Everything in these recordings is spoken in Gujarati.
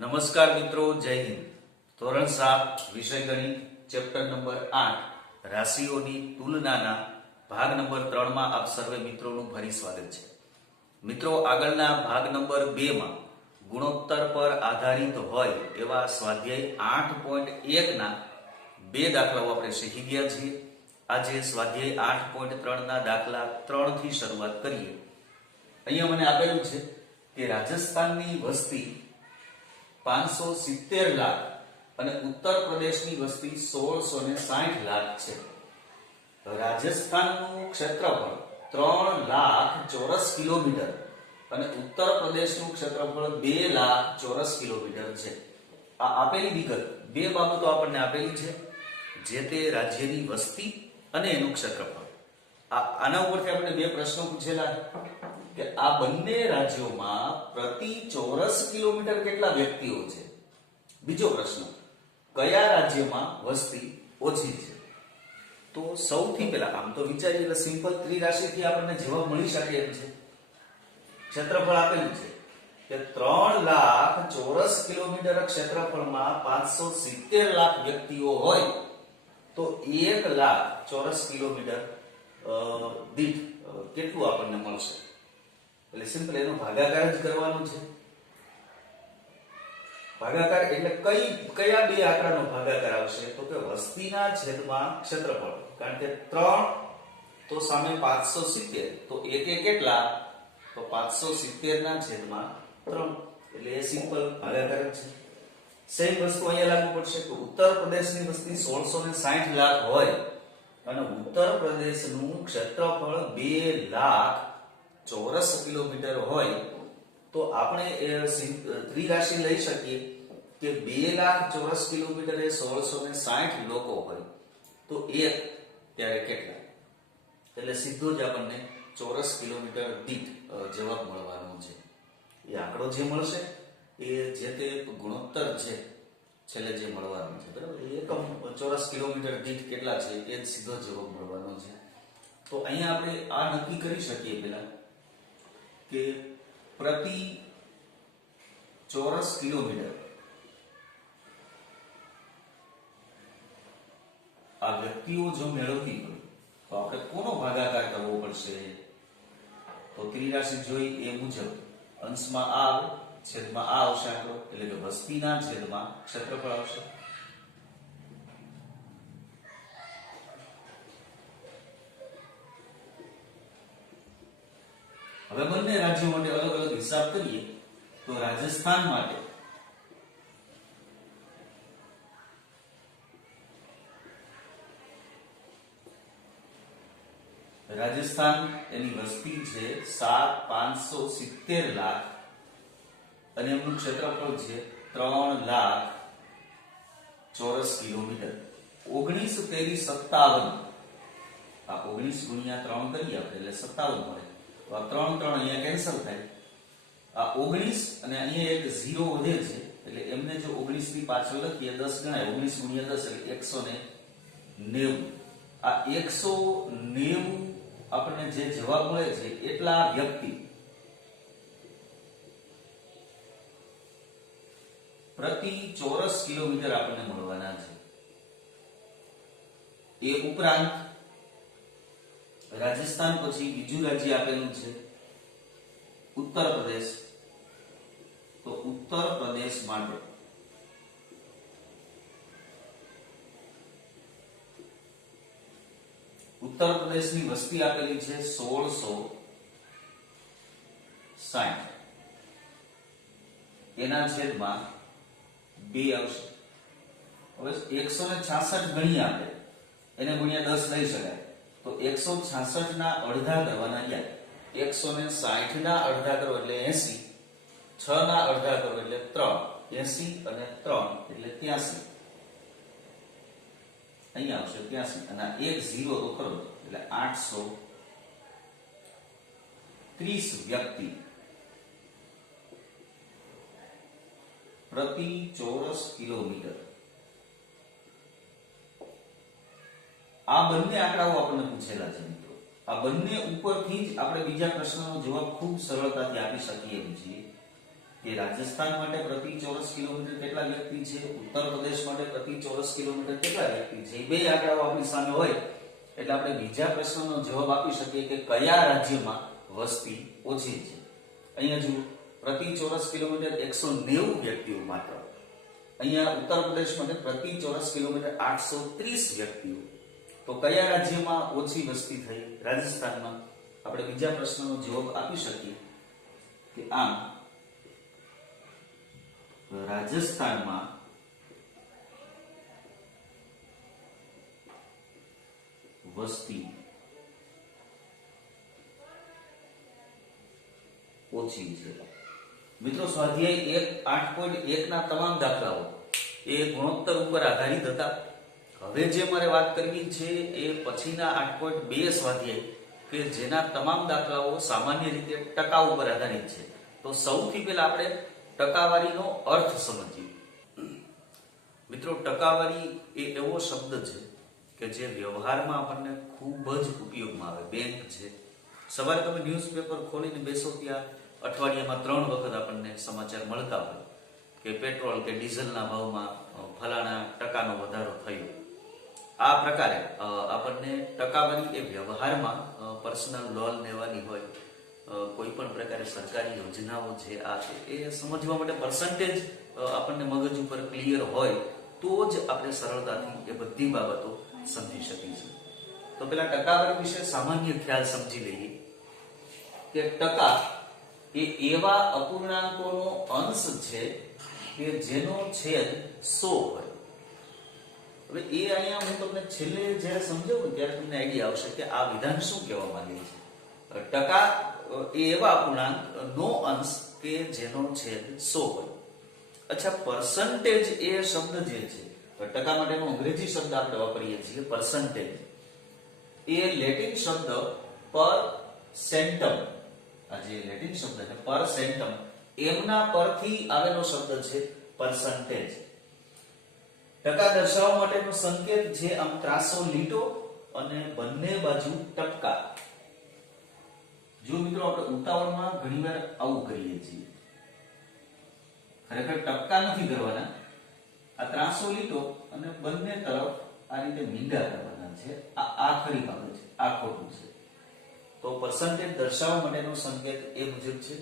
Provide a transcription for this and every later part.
નમસ્કાર મિત્રો, જય હિન્દ. ધોરણ 7 વિષય ગણિત ચેપ્ટર નંબર 8 રાશિઓની તુલનાના ભાગ નંબર 3 માં આપ સર્વે મિત્રોનું ફરી સ્વાગત છે. મિત્રો, આગળના ભાગ નંબર 2 માં ગુણોત્તર પર આધારિત હોય એવા સ્વાધ્યાય 8.1 ના બે દાખલાઓ આપણે શીખી ગયા છીએ. આજે સ્વાધ્યાય 8.3 ના દાખલા 3 થી શરૂઆત કરીએ. અહીંયા મને આપેલું છે કે રાજસ્થાનની વસ્તી 570 લાખ અને ઉત્તર પ્રદેશની વસ્તી 1660 લાખ છે. રાજસ્થાનનું ક્ષેત્રફળ 3 લાખ ચોરસ કિલોમીટર અને ઉત્તર પ્રદેશનું ક્ષેત્રફળ 2 લાખ ચોરસ કિલોમીટર છે. આ આપેલી વિગત બે બાબતો આપણને આપેલી છે, જે તે રાજ્યની વસ્તી અને એનું ક્ષેત્રફળ. આના ઉપરથી આપણે બે પ્રશ્નો પૂછેલા કે આ બંને રાજ્યોમાં પ્રતિ ચોરસ કિલોમીટર કેટલા વ્યક્તિઓ છે. બીજો પ્રશ્ન, કયા રાજ્યમાં વસ્તી ઓછી છે. તો સૌથી પહેલા આમ તો વિચારીએ એટલે સિમ્પલ ત્રિરાશિથી આપણને જવાબ મળી શકે એમ છે. ક્ષેત્રફળ આપેલું છે કે 3 લાખ ચોરસ કિલોમીટર ક્ષેત્રફળમાં 570 લાખ વ્યક્તિઓ હોય તો 1 લાખ ચોરસ કિલોમીટર દીઠ કેટલું આપણને મળશે. એટલે સિમ્પલ એનો ભાગાકાર જ કરવાનો છે. ભાગાકાર એટલે કયા બે આંકડાનો ભાગાકાર આવશે તો કે વસ્તીના છેદમાં ક્ષેત્રફળ. કારણ કે 3 તો સામે 570 તો એક કેટલા તો 570 ના છેદમાં 3 એટલે એ સિમ્પલ ભાગાકાર જ છે. સેમ વસ્તુ અહીંયા લાગુ પડશે કે ઉત્તર પ્રદેશની વસ્તી 1660 લાખ હોય અને ઉત્તર પ્રદેશનું ક્ષેત્રફળ 2 લાખ ચોરસ કિલોમીટર હોય તો આપણે ત્રિરાશિ લઈ શકીએ કે 2 લાખ ચોરસ કિલોમીટર એ 1660 લોકો હોય તો એક ત્યારે કેટલા. એટલે સીધો જ આપણને ચોરસ કિલોમીટર દીઠ જવાબ મળવાનો છે. એ આંકડો જે મળશે એ જે તે ગુણોત્તર છે છેલ્લે જે મળવાનું છે, બરાબર. એકમ ચોરસ કિલોમીટર દીઠ કેટલા છે એ જ સીધો જવાબ મળવાનો છે. તો અહીંયા આપણે આ નક્કી કરી શકીએ પહેલા કે પ્રતિ ચોરસ કિલોમીટર આ વ્યક્તિઓ જો મેળવતી હોય તો આપણે કોનો ભાગાકાર કરવો પડશે. તો ત્રિરાશિ જોઈ એ મુજબ અંશમાં આ આવે, છેદમાં આ આવશે આંકડો, એટલે કે વસ્તીના છેદમાં ક્ષેત્રફળ આવશે. હવે બંને રાજ્યો માટે અલગ અલગ હિસાબ કરીએ તો રાજસ્થાન માટે રાજસ્થાન એની વસ્તી છે 570 લાખ અને એમનું ક્ષેત્રફળ છે 3 લાખ ચોરસ કિલોમીટર. 19 તેરી 57 આ 19 ગુણ્યા 3 કરીએ આપણે એટલે 57 મળે. તો આ 3 3 અહીંયા કેન્સલ થાય. આ 19 અને અહીંયા એક 0 વધે છે એટલે એમને જો 19 ની પાછળ લખીએ 10 ગણાય. 19 ગુણ્યા 10 એટલે 190. આ 190 આપણને જે જવાબ મળે છે એટલા વ્યક્તિ પ્રતિ ચોરસ કિલોમીટર આપણને મળવાના છે. એ ઉપરાંત રાજસ્થાન પછી બીજું રાજ્ય આપેલું છે ઉત્તર પ્રદેશ. તો ઉત્તર પ્રદેશ માટે ઉત્તર પ્રદેશની વસ્તી આપેલી છે 1660. એના છેદમાં 2 આવશે. હવે 166 ગણી આપે એને ગુણ્યા 10 લઈ શકાય તો 166 ના અડધા કરવાના યાદ. 160 ના અડધા કરો એટલે 80, 6 ના અડધા કરો એટલે 3, 80 અને 3 એટલે 83. અહીંયા આવશે 83 અને એક 0 તો ખરો એટલે 830 વ્યક્તિ પ્રતિ ચોરસ કિલોમીટર. આ બંને આંકડાઓ આપણને પૂછેલા છે મિત્રો. આ બંને ઉપરથી જ આપણે બીજા પ્રશ્નનો જવાબ ખૂબ સરળતાથી આપી શકીએ છીએ. કે રાજસ્થાન માટે પ્રતિ ચોરસ કિલોમીટર કેટલા વ્યક્તિ છે, ઉત્તર પ્રદેશ માટે પ્રતિ ચોરસ કિલોમીટર કેટલા વ્યક્તિ છે, એ બે આંકડાઓ આપણી સામે હોય એટલે આપણે બીજા પ્રશ્નનો જવાબ આપી શકીએ કે કયા રાજ્યમાં વસ્તી ઓછી છે. અહીંયા જુઓ, પ્રતિ ચોરસ કિલોમીટર 190 વ્યક્તિઓ માત્ર. અહીંયા ઉત્તર પ્રદેશ માટે પ્રતિ ચોરસ કિલોમીટર 830 વ્યક્તિઓ. તો કયા રાજ્યમાં ઓછી વસ્તી થઈ? રાજસ્થાનમાં. આપણે બીજા પ્રશ્નનો જવાબ આપી શકીએ કે આમ રાજસ્થાનમાં વસ્તી ઓછી છે. મિત્રો, સ્વાધ્યાય 8.1 ના તમામ દાખલાઓ એ ગુણોત્તર ઉપર આધારિત હતા. હવે જે મારે વાત કરવી છે એ પછીના 8.2 સ્વાધ્યાય કે જેના તમામ દાખલાઓ સામાન્ય રીતે ટકા ઉપર આધારિત છે. તો સૌથી પહેલા આપણે ટકાવારીનો અર્થ સમજીએ. મિત્રો, ટકાવારી એ એવો શબ્દ છે કે જે વ્યવહારમાં આપણને ખૂબ જ ઉપયોગમાં આવે. બેંક છે, સવારે તમે ન્યૂઝપેપર ખોલીને બેસો ત્યાં અઠવાડિયામાં 3 વખત આપણને સમાચાર મળતા હોય કે પેટ્રોલ કે ડીઝલના ભાવમાં ફલાણા ટકાનો વધારો થયો. આ પ્રકારે આપણને ટકાવારી એ વ્યવહારમાં પર્સનલ લોન લેવાની હોય, કોઈ પણ પ્રકારે સરકારી યોજનાઓ છે આ છે એ સમજવા માટે પર્સન્ટેજ આપણને મગજ ઉપર ક્લિયર હોય તો જ આપણે સરળતાથી એ બધી બાબતો સમજી શકીશું. તો પેલા ટકાવારી વિશે સામાન્ય ખ્યાલ સમજી લઈએ કે ટકા એ એવા અપૂર્ણાંકોનો અંશ છે કે જેનો છેદ 100 હોય. હવે એ અહીંયા હું તમને છેલ્લે જ્યારે સમજાવું ત્યારે તમને આઈડિયા આવશે કે આ વિધાન શું કહેવા માંગે છે. ટકા એ એવા અપૂર્ણાંક નો અંશ કે જેનો છેદ 100 હોય. અચ્છા, પર્સન્ટેજ એ શબ્દ જે છે, ટકા માટેનો અંગ્રેજી શબ્દ આપણે વાપરીએ છીએ પર્સન્ટેજ, એ લેટિન શબ્દ પર સેન્ટમ, આ જે લેટિન શબ્દ છે પર સેન્ટમ, એમના પરથી આવેલો શબ્દ છે પર્સન્ટેજ. ટકા દર્શાવવા માટેનો સંકેત છે આમ ત્રાસો લીટો અને બંને બાજુ ટપકા. જો મિત્રો, આપણે ઉતાવળમાં ઘણીવાર આવું કરીએ છીએ. ખરેખર ટપકા નથી કરવાના, આ ત્રાસો લીટો અને બંને તરફ આ રીતે મીંડા કરવાના છે. આ ખરી બાબત છે, આ ખોટું છે. તો પર્સન્ટેજ દર્શાવવા માટેનો સંકેત એ મુજબ છે.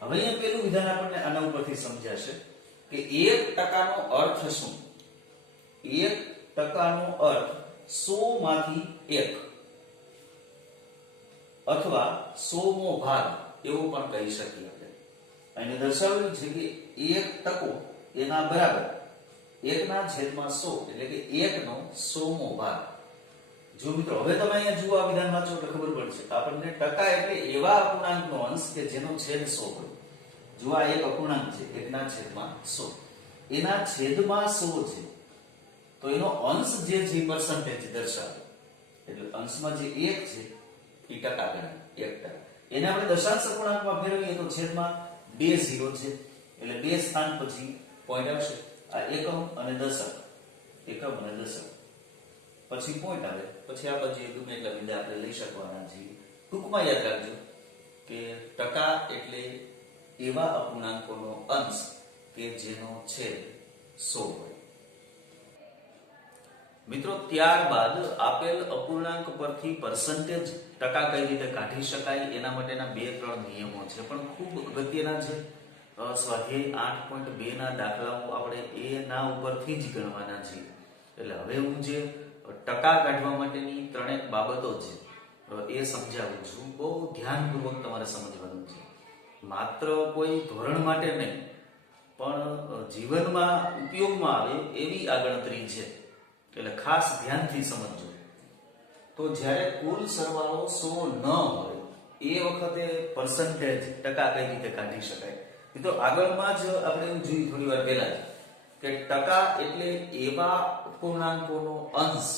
હવે અહીંયા પેલું વિધાન આપણને આના ઉપરથી સમજાશે કે 1% નો અર્થ શું? 1% નો અર્થ 100 માંથી 1 અથવા 100મો ભાગ એવું પણ કહી શકીએ આપણે. અહીં દર્શાવેલું છે કે 1% એના બરાબર 1/100 એટલે કે 1/100મો ભાગ. જો મિત્રો, હવે તમે અહીંયા જુઓ, આ વિધાન વાંચો એટલે ખબર પડશે. આપણને ટકા એટલે એવા અપૂર્ણાંકનો અંશ કે જેનો છેદ 100 હોય. જો આ એક અપૂર્ણાંક છે 1/100, એના છેદમાં 100 છે તો એનો અંશ જે છે પર્સન્ટેજ દર્શાવે. એટલે અંશમાં જે 1 છે એ ટકા ગણાય, 1%. એને આપણે દશાંશ અપૂર્ણાંકમાં ફેરવીએ તો છેદમાં 2 0 છે એટલે 2 સ્થાન પછી પોઈન્ટ આવશે. આ એકમ અને દશક, એકમ અને દશક પછી પોઈન્ટ આવે. પછી આ બાજુ ગમે એટલા બિંદુ આપણે લઈ શકવાના છીએ. ટૂંકમાં યાદ રાખજો કે ટકા એટલે એવા અપૂર્ણાંકોનો અંશ કે જેનો છેદ 100 હોય. મિત્રો, ત્યારબાદ આપેલ અપૂર્ણાંક પરથી પર્સન્ટેજ ટકા કઈ રીતે કાઢી શકાય એના માટેના 2-3 નિયમો છે, પણ ખૂબ અગત્યના છે. સ્વાધ્યાય 8.2 ના દાખલાઓ આપણે એના ઉપરથી જ ગણવાના છે. એટલે હવે હું જે ટકા કાઢવા માટેની 3 બાબતો છે એ સમજાવું છું. બહુ ધ્યાનપૂર્વક તમારે સમજવાનું છે. માત્ર કોઈ ધોરણ માટે નહીં, પણ જીવનમાં ઉપયોગમાં આવે એવી આ ગણતરી છે. એટલે ખાસ ધ્યાનથી સમજજો. તો જ્યારે કુલ સરવાળો 100 ન હોય એ વખતે પર્સન્ટેજ ટકા કઈ રીતે કાઢી શકાય. તો આગળમાં જ આપણે એવું જોયું થોડી વાર પહેલા કે ટકા એટલે એવા અપૂર્ણાંકોનો અંશ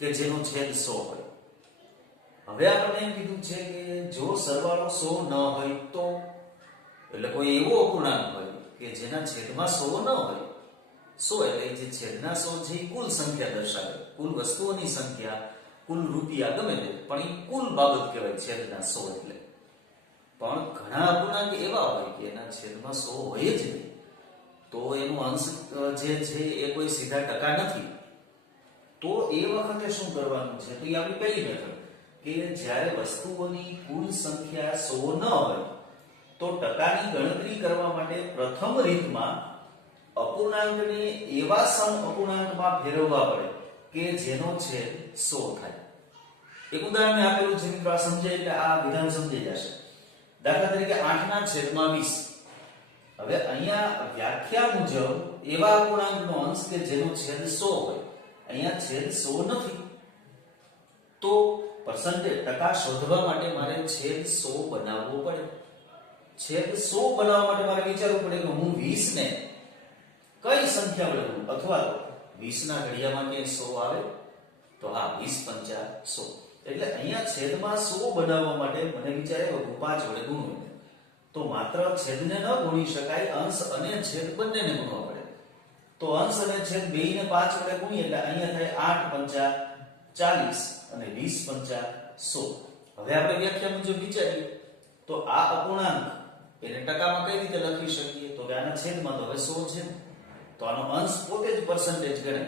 કે જેનો છેદ 100 હોય. હવે આપણે એમ કીધું છે કે જો સરવાળો 100 ન હોય તો, એટલે કોઈ એવો અપૂર્ણાંક હોય કે જેના છેદમાં 100 ન હોય. 100 એટલે જે છેદના 100 છે એ કુલ સંખ્યા દર્શાવે, કુલ વસ્તુઓની સંખ્યા, કુલ રૂપિયા ગમે તે, પણ એ કુલ બાબત કહેવાય છેદના 100 એટલે. પણ ઘણા અપૂર્ણાંક એવા હોય કે એના છેદમાં 100 હોય જ નહીં, તો એનો અંશ જે છે એ કોઈ સીધા ટકા નથી. તો એ વખતે શું કરવાનું છે? તો એ આપણી પહેલી મેથડ કે જ્યારે વસ્તુઓની કુલ સંખ્યા 100 ન હોય તો ટકાની ગણતરી કરવા માટે પ્રથમ રીતમાં અપૂર્ણાંકને એવા સમ અપૂર્ણાંકમાં ફેરવવા પડે કે જેનો છેદ 100 થાય. એક ઉદાહરણ મેં આપેલું છે મિત્રો, આ સમજાય એટલે આ વિધાન સમજાઈ જશે. દાખલા તરીકે 8/20. હવે અહીંયા વ્યાખ્યા મુજબ એવા અપૂર્ણાંકનો અંશ કે જેનો છેદ 100 હોય, અહીંયા છેદ 100 નથી, તો પર્સન્ટેજ ટકા શોધવા માટે મારે છેદ 100 બનાવવો પડે. છેદ 100 બનાવવા માટે મારે વિચારવું પડે કે હું 20 ને કઈ સંખ્યા વડે ગુણું, અથવા તો 20 ના ઘડિયામાં કે 100 આવે તો હા 20 × 5 100. એટલે અહીંયા છેદમાં 100 બનાવવા માટે મને વિચાર આવ્યો કે 5 વડે ગુણવું. તો માત્ર છેદને ન ગુણી શકાય, અંશ અને છેદ બંનેને ગુણવા પડે. તો અંશ અને છેદ બેયને 5 વડે ગુણીએ એટલે અહીંયા થાય 8 × 40 અને 20 × 100. હવે આપણે વ્યાખ્યા મુજબ વિચારીએ તો આ અપૂર્ણાંક એને ટકામાં કઈ રીતે લખી શકીએ? તો કે આના છેદમાં તો હવે 100 છે, તો આનો અંશ પોતે જ પર્સન્ટેજ ગણાય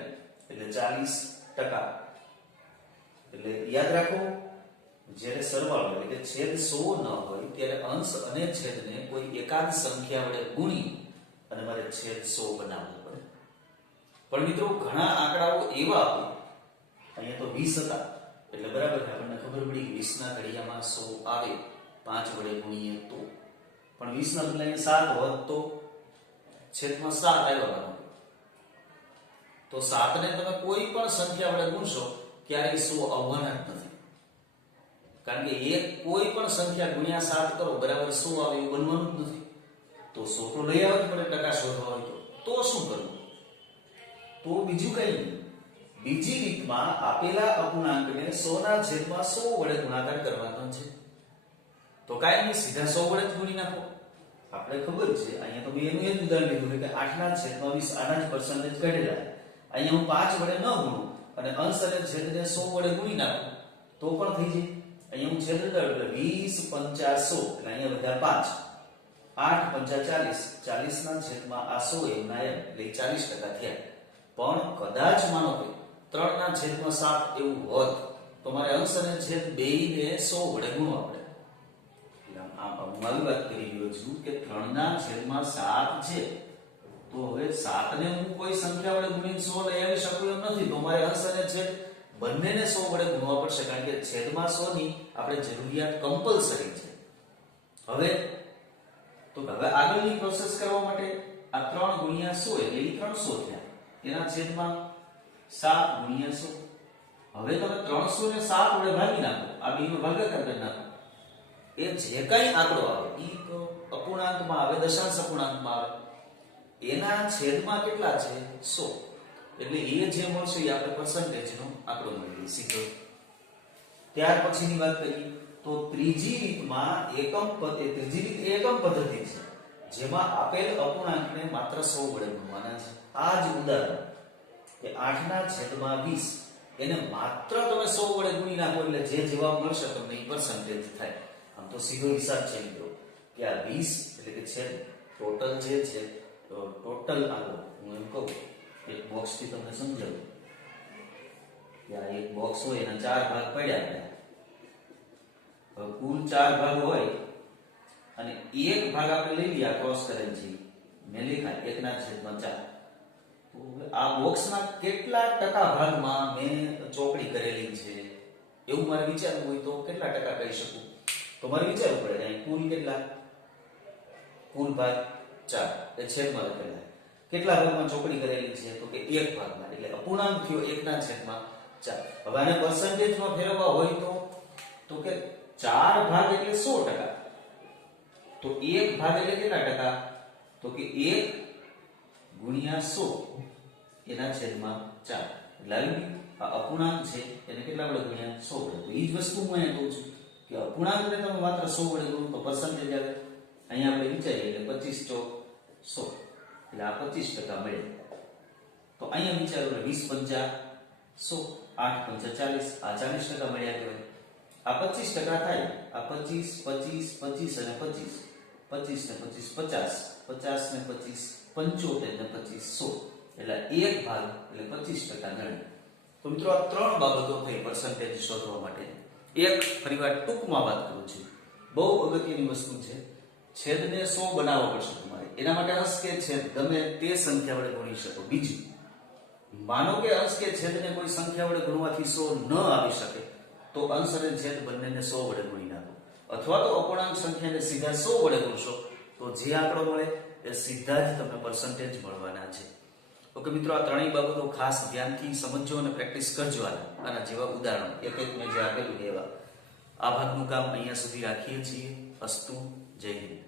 એટલે 40%. એટલે યાદ રાખો, જ્યારે સરવાળો એટલે કે છેદ 100 ન હોય ત્યારે અંશ અને છેદને કોઈ એકાદ સંખ્યા વડે ગુણી અને મારે છેદ 100 બનાવવો પડે. પણ મિત્રો ઘણા આંકડાઓ એવા હોય, અહીંયા તો 20 હતા એટલે બરાબર આપણને ખબર પડી કે 20 ના ઘડિયામાં 100 આવે, 5 વડે ગુણીએ તો. પણ 20 ના બદલે 7 હોત તો છેદમાં 7 આવ્યા, તો 7 ને તમે કોઈ પણ સંખ્યા વડે ગુણશો ક્યારેય 100 આવવાના જ નથી. કારણ કે એક કોઈ પણ સંખ્યા ગુણ્યા 7 કરો બરાબર 100 આવે એવું બનવાનું જ નથી. તો 100 તો લઈ આવવું જ પડે ટકા શોધવા હોય તો શું કરવું? તો બીજું કઈ નહીં, બીજી રીતમાં આપેલા અપૂર્ણાંકને 100 ના છેદમાં 100 વડે ગુણાકાર કરવાનો છે. તો કાઈ નહીં, સીધા 100 વડે જ ગુણી નાખો. આપણે ખબર છે અહીંયા તો મેં એનું એ જ ઉદાહરણ લીધું કે 8/20 આના જ પર્સન્ટેજ કાઢેલા. અહીંયા હું 5 વડે ન ગુણું અને અંશ અને છેદને 100 વડે ગુણી નાખું તો પણ થઈ જાય. અહીંયા હું છેદ ઉડાડું એટલે 20 × 100 એટલે અહીંયા વધ્યા 5. 8 × 40, 40 ના છેદમાં આ 100 એમના એમ એટલે 40% થયા. પણ કદાચ માનો કે 3 ના છેદમાં 7 એવું હોત તો મારે અંશ અને છેદ બેયને 100 વડે ગુણવા પડે. હું આવી વાત કરી રહ્યો છું કે 3 ના છેદમાં 7 છે, તો હવે 7 ને હું કોઈ સંખ્યા વડે ગુણીને 100 લઈ આવી શકું એમ નથી. તો મારે અંશ અને છેદ બંનેને 100 વડે ગુણવા પડશે, કારણ કે છેદમાં 100 ની આપણે જરૂરિયાત કમ્પલસરી છે. હવે આગળની પ્રોસેસ કરવા માટે આ 3 × 100 એટલે 300 થયા, એના છેદમાં 7 × 100. હવે તમે 300 ને 7 વડે ભાગી નાખો, આ બેનો ભાગાકાર કરી નાખો. એ જે કઈ આંકડો આવે ઈ તો અપૂર્ણાંકમાં આવે, દશાંશ અપૂર્ણાંકમાં આવે, એના છેદમાં કેટલા છે 100. એટલે એ જે મળશે એ આપણે પર્સન્ટેજનો આંકડો મેળવીએ સીધો. ત્યાર પછીની વાત કરીએ તો ત્રીજી રીત એકમ પદ્ધતિ છે, જેમાં આપેલ અપૂર્ણાંકને માત્ર 100 વડે ગુણવાના છે. આ જ ઉદાહરણ કે 8/20 એને માત્ર તમે 100 વડે ગુણી નાખો એટલે જે જવાબ મળશે તમને એ પર્સન્ટેજ થાય. આમ તો સીધો હિસાબ છે મિત્રો કે આ 20 એટલે કે છેદ ટોટલ જે છે, ટોટલ આંકડો હું એમ કહું એક બોક્સ થી તમને સમજાવું કે આ એક બોક્સ હોય એના 4 ભાગ પડ્યા છે. હવે કુલ 4 ભાગ હોય અને એક ભાગ આપણે લઈ લઈએ ક્રોસ કરેલ છે, મેં લખ્યા 1/4. તો આ બોક્સના કેટલા ટકા ભાગમાં મેં ચોકડી કરેલી છે એવું મારે વિચારવું હોય તો કેટલા ટકા કહી શકું? તો મારે વિચારવું પડે કે કુલ કેટલા, કુલ ભાગ 4 એ છેદમાં લખેલા. કેટલા ભાગમાં ચોકડી કરેલી છે? તો કે એક ભાગમાં, એટલે અપૂર્ણાંક થયો 1/4. હવે આને પર્સન્ટેજમાં ફેરવવા હોય તો કે 4 ભાગ એટલે 100%. તો એક ભાગ એટલે કેટલા ટકા? તો કે 1 × 100 એના છેદમાં 4. એટલે આવી આ અપૂર્ણાંક છે એને કેટલા વડે ગુણ્યા 100 વડે. તો એ જ વસ્તુ હું અહીંયા કહું છું કે અપૂર્ણાંકને તમે માત્ર 100 વડે ગુણો તો પર્સન્ટેજ આવે. અહીંયા આપણે વિચારીએ એટલે 25 × 100 એટલે આ 25% મળે. તો અહીંયા વિચારો 20 × 100, 8 × 40, આ 40% મળ્યા કહેવાય. આ 25% થાય, આ 25, 25, 25 અને 25, 25 ને 25 50, 50 ને 25 75 ને 25 100, એટલે એક ભાગ એટલે 25% ગણે. તો મિત્રો આ ત્રણ બાબતો થઈ પર્સન્ટેજ શોધવા માટે. એક ફરીવાર ટૂંકમાં વાત કરું છું, બહુ અગત્યની વસ્તુ છે, છેદને 100 બનાવવો પડશે તમારે. એના માટે અંશ કે છેદ ગમે તે સંખ્યા વડે ગુણી શકો. બીજું, માનો કે અંશ કે છેદને કોઈ સંખ્યા વડે ગુણવાથી 100 ન આવી શકે તો અંશ અને છેદ બંનેને 100 વડે ગુણી નાખો, અથવા તો અપૂર્ણાંક સંખ્યાને સીધા 100 વડે ગુણશો તો જે આંકડો મળે એ સીધા જ તમને પર્સન્ટેજ મળવાના છે. ઓકે મિત્રો, આ ત્રણેય બાબતો ખાસ ધ્યાનથી સમજજો અને પ્રેક્ટિસ કરજો. આના જેવા ઉદાહરણો એક એક મેં જે આપેલું એવા. આ ભાગનું કામ અહીંયા સુધી રાખીએ છીએ. અસ્તુ. જય હિન્દ.